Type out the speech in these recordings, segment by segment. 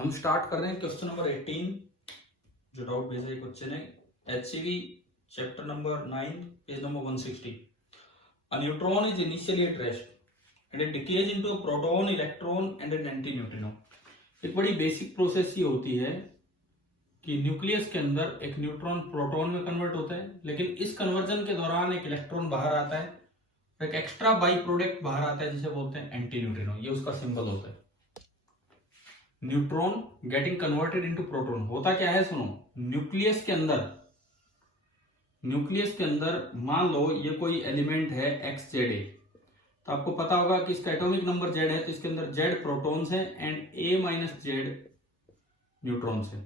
हम स्टार्ट कर रहे हैं क्वेश्चन नंबर 18 जो डाउट भेजा है क्वेश्चन है HCV chapter number 9 page number 160। A neutron is initially at rest and it decays into a proton, electron and an antineutrino। एक बड़ी बेसिक प्रोसेस ये होती है कि न्यूक्लियस के अंदर एक न्यूट्रॉन प्रोटॉन में कन्वर्ट होता है, लेकिन इस कन्वर्जन के दौरान एक इलेक्ट्रॉन बाहर आता है, एक एक्स्ट्रा बाई प्रोडक्ट बाहर आता है जिसे बोलते हैं एंटी न्यूट्रिनो। ये उसका सिंबल होता है। Neutron getting converted into proton. होता क्या है सुनो, न्यूक्लियस के अंदर मान लो ये कोई एलिमेंट है XZA, तो आपको पता होगा कि इसका एटॉमिक नंबर Z है, तो इसके अंदर Z प्रोटॉन्स हैं एंड A-Z न्यूट्रॉन्स हैं।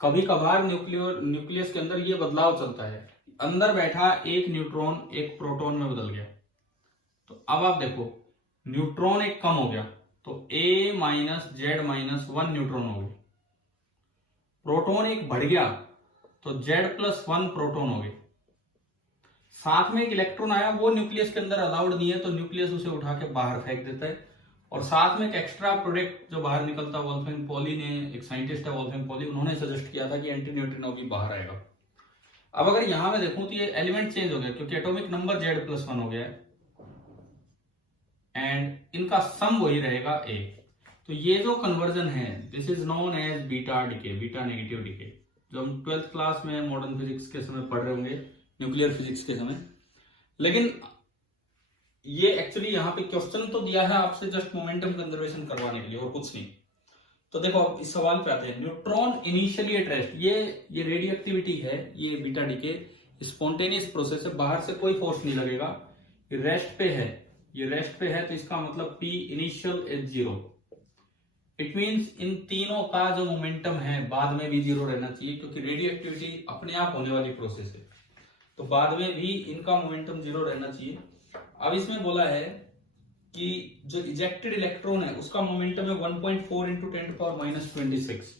कभी कभार न्यूक्लियस के अंदर ये बदलाव चलता है, अंदर बैठा एक न्यूट्रॉन एक प्रोटॉन में बदल गया। तो अब आप देखो न्यूट्रॉन एक कम हो गया तो A-Z-1 न्यूट्रॉन हो गए। प्रोटॉन एक बढ़ गया तो Z+1 प्रोटॉन हो गए। साथ में एक इलेक्ट्रॉन आया, वो न्यूक्लियस के अंदर अलाउड नहीं है, तो न्यूक्लियस उसे उठा के बाहर फेंक देता है। और साथ में एक एक्स्ट्रा प्रोडक्ट जो बाहर निकलता है, वोल्फगंग पॉली ने, एक साइंटिस्ट है वोल्फगंग पॉली, उन्होंने सजेस्ट किया था कि एंटी न्यूट्रिनो भी बाहर आएगा। अब अगर यहां में देखूं तो ये एलिमेंट चेंज हो गया क्योंकि एटॉमिक नंबर Z+1 हो गया है एंड इनका सम वही रहेगा A। तो ये जो कन्वर्जन है this is known as beta decay, beta negative decay, जो हम 12th क्लास में मॉडर्न फिजिक्स के समय पढ़ रहे होंगे, न्यूक्लियर फिजिक्स के समय। लेकिन ये एक्चुअली यहाँ पे क्वेश्चन तो दिया है आपसे जस्ट मोमेंटम कंजर्वेशन करवाने के लिए और कुछ नहीं। तो देखो अब इस सवाल पे आते हैं। न्यूट्रॉन इनिशियली एट रेस्ट, ये रेडियो एक्टिविटी है, ये बीटा डिके स्पॉन्टेनियस प्रोसेस है, बाहर से कोई फोर्स नहीं लगेगा, ये रेस्ट पे है, ये रेस्ट पे है, तो इसका मतलब P initial is 0। It means इन तीनों का जो मोमेंटम है बाद में भी 0 रहना चाहिए, क्योंकि रेडियो एक्टिविटी अपने आप होने वाली प्रोसेस है, तो बाद में भी इनका मोमेंटम 0 रहना चाहिए। अब इसमें बोला है कि जो इजेक्टेड इलेक्ट्रॉन है उसका मोमेंटम है 1.4 इंटू 10⁻26।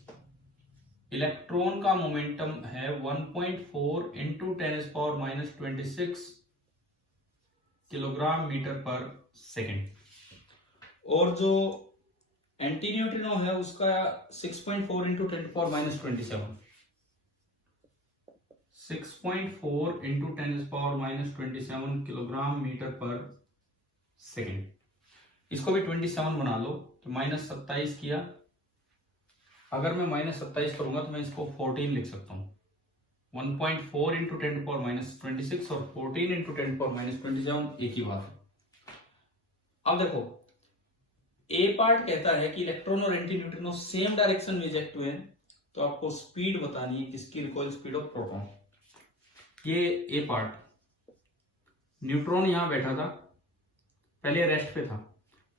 इलेक्ट्रॉन का मोमेंटम है 1.4 into 10⁻26 kilogram metre per second. और जो एंटी न्यूट्रिनो है उसका 6.4 into 10⁻27, 6.4 into 10⁻27 kilogram metre per second. इसको भी 27 बना लो तो -27 किया। अगर मैं -27 करूंगा तो मैं इसको 14 लिख सकता हूं। 1.4 इंटू 10⁻26 और 14 इंटू 10⁻27 एक ही बात है। अब देखो ए पार्ट कहता है कि इलेक्ट्रॉन और एंटी न्यूट्रिनो सेम डायरेक्शन में इजेक्ट हुए हैं, तो आपको स्पीड बतानी है किसकी, रिकॉइल स्पीड ऑफ प्रोटॉन। ये ए पार्ट, न्यूट्रॉन यहां बैठा था, पहले रेस्ट पे था।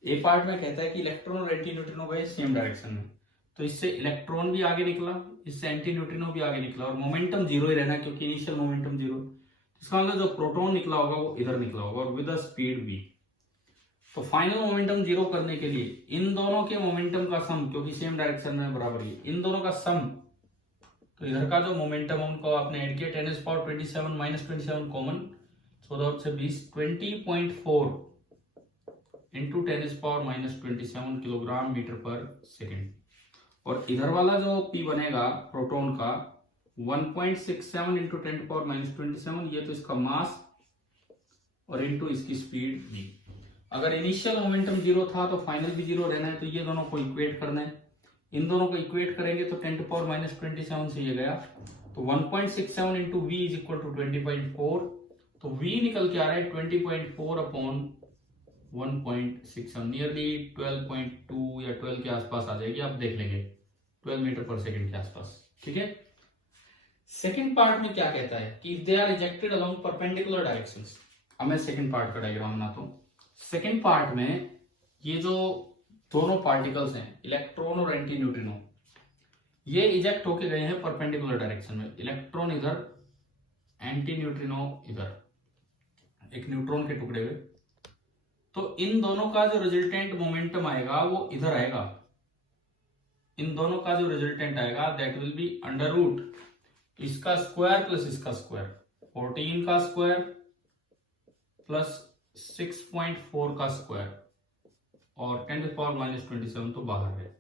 ए पार्ट में कहता है कि इलेक्ट्रॉन और एंटी न्यूट्रिनो गए सेम डायरेक्शन में, तो इससे इलेक्ट्रॉन भी आगे निकला, इससे एंटी न्यूट्रिनो भी आगे निकला, और मोमेंटम 0 ही रहना क्योंकि इनिशियल मोमेंटम 0। इसका मतलब जो प्रोटॉन निकला होगा वो इधर निकला होगा और विद अ स्पीड v। तो फाइनल मोमेंटम 0 करने के लिए इन दोनों के मोमेंटम का सम, क्योंकि सेम डायरेक्शन में बराबर ही, इन दोनों का सम, तो इधर का जो मोमेंटम है उनको आपने ऐड किया, 10⁻27 -27 कॉमन, 14 और 26, 20.4 into 10⁻27 kilogram metre per second. और इधर वाला जो P बनेगा प्रोटॉन का 1.67 इंटू 10⁻27, ये तो इसका मास और इंटू इसकी स्पीड v। अगर इनिशियल मोमेंटम 0 था तो फाइनल भी 0 रहना है, तो ये दोनों को इक्वेट करना है। इन दोनों को इक्वेट करेंगे तो 10⁻27 से ये गया, तो 1.67 into v is equal to 20.4, तो v निकल के आ रहा है 20.4 अपॉन 1.67, नियरली 12.2 या 12 के आसपास आ जाएगी, आप देख लेंगे 12 मीटर पर सेकेंड के आसपास। ठीक है। सेकेंड पार्ट में क्या कहता है कि they are ejected along perpendicular directions. अब मैं सेकेंड पार्ट का डायग्राम बनाता हूं। सेकेंड पार्ट में ये जो दोनों पार्टिकल्स हैं इलेक्ट्रॉन और एंटी न्यूट्रिनो, ये इजेक्ट होके गए हैं परपेंडिकुलर डायरेक्शन में, इलेक्ट्रॉन इधर, एंटी न्यूट्रिनो इधर, एक न्यूट्रॉन के टुकड़े हुए। तो इन दोनों का जो रिजल्टेंट मोमेंटम आएगा वो इधर आएगा, इन दोनों का जो रिजल्टेंट आएगा that will be under root इसका स्क्वायर प्लस इसका स्क्वायर, 14 का स्क्वायर प्लस 6.4 का स्क्वायर और 10⁻27 तो बाहर है।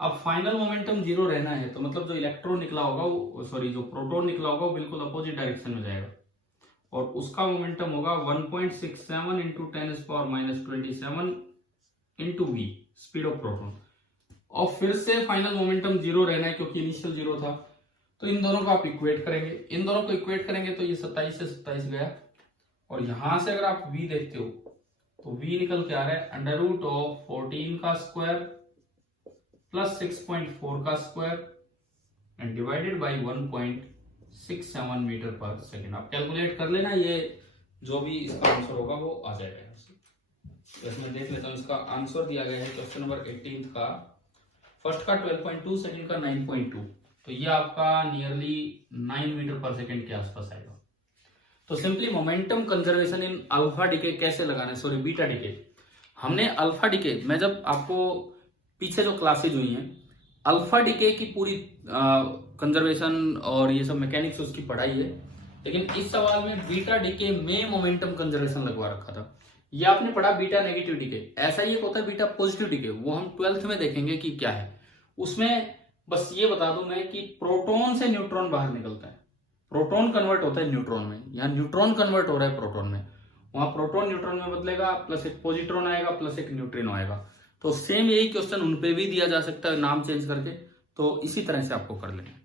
अब फाइनल मोमेंटम जीरो रहना है तो मतलब जो इलेक्ट्रॉन निकला होगा वो जो प्रोटॉन निकला होगा वो बिल्कुल अपोजिट डायरेक्शन में जाएगा और उसका मोमेंटम होगा 1.67 into 10⁻⁻27 into v, speed of proton. और फिर से फाइनल मोमेंटम जीरो रहना है क्योंकि इनिशियल जीरो था, तो इन दोनों को आप इक्वेट करेंगे, इन दोनों को इक्वेट करेंगे तो ये 27 से 27 गया और यहां से अगर आप v देखते हो तो v निकल के आ रहा है √14 का स्क्वायर प्लस 6.4 का square and divided by 1.67 metre per second. आप कैलकुलेट कर लेना, ये जो भी इसका आंसर होगा वो आ जाएगा। इसमें देख लेता हूँ, इसका आंसर दिया गया है क्वेश्चन नंबर 18 का, फर्स्ट का 12.2, सेकंड का 9.2, तो ये आपका नियरली 9 मीटर पर सेकंड के आसपास आएगा। तो simply momentum conservation in alpha decay कैसे लगाना है, बीटा डिके। हमने अल्फा डिके, मैं जब आपको पीछे जो क्लासेज हुई हैं अल्फा डिके की पूरी कंजर्वेशन और ये सब मैकेनिक्स उसकी पढ़ाई है, लेकिन इस सवाल में बीटा डिके में मोमेंटम कंजर्वेशन लगवा रखा था। ये आपने पढ़ा बीटा नेगेटिव डिके, ऐसा ही एक होता है बीटा पॉजिटिव डिके, वो हम 12th में देखेंगे कि क्या है। उसमें बस ये बता दूं मैं कि प्रोटॉन से न्यूट्रॉन बाहर निकलता है, प्रोटॉन कन्वर्ट होता है न्यूट्रॉन में, यहाँ न्यूट्रॉन कन्वर्ट हो रहा है प्रोटॉन में, वहां प्रोटॉन न्यूट्रॉन में बदलेगा, प्लस एक पॉजिट्रॉन आएगा प्लस एक न्यूट्रिनो आएगा। तो सेम यही क्वेश्चन उनपे भी दिया जा सकता है नाम चेंज करके, तो इसी तरह से आपको कर लेना।